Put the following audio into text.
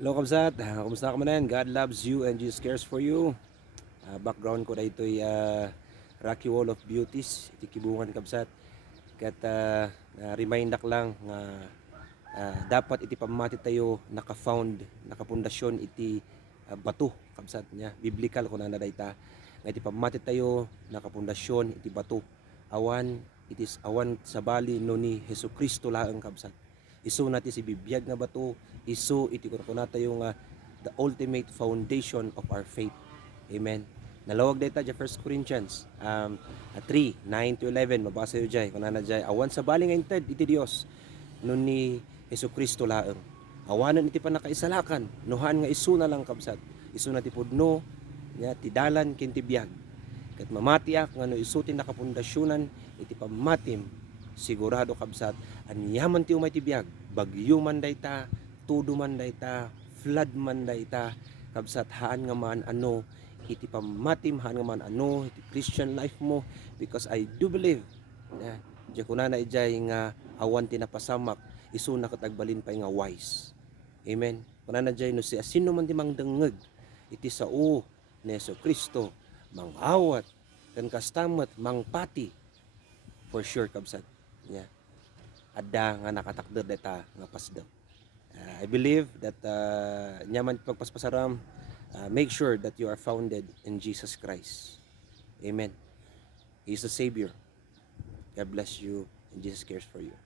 Hello kabsat, kumusta ka man? God loves you and Jesus cares for you. Background ko na ito'y Rocky Wall of Beauties, iti kibungan kabsat. Kat remind lang nga dapat iti pamati tayo naka-found, nakapundasyon iti bato kabsat niya. Biblical ko na dayta. Nga iti pamati tayo nakapundasyon iti bato. Awan, it is awan sa bali no ni Hesus Kristo laeng kabsat. Isu natin si bibiyag nga bato, isu iti kuna tayo nga the ultimate foundation of our faith. Amen. Nalawag dayta sa 1 Corinthians 3:9-11 mabasa yo jay kuna na jay awan sa bali nga inted iti Dios no ni Hesus Kristo laeng. Awanan iti panakaisalakan, nuhan nga isu na lang kabsat. Isu na ti pudno nya ti dalan ken ti biag. Ket mamatiak nga no isu ti nakapundasyonan iti pamatim sigurado kabsat anyaman ti umay ti biag bagyo man dayta tudo man dayta flood man dayta kabsat haan nga man ano iti pamatim haan nga man ano iti Christian life mo because I do believe na di kunana ijay nga awan ti napasamak isu na katagbalin pa nga wise. Amen. Kunana jay no si sino man ti mangdengeg iti sao ni Hesus Kristo mangawat ken kastamet mangpati for sure kabsat niya adda nga nakatakder data nga pasdaw. I believe that nyaman pagpaspasaram make sure that you are founded in Jesus Christ. Amen. He is the Savior. God bless you and Jesus cares for you.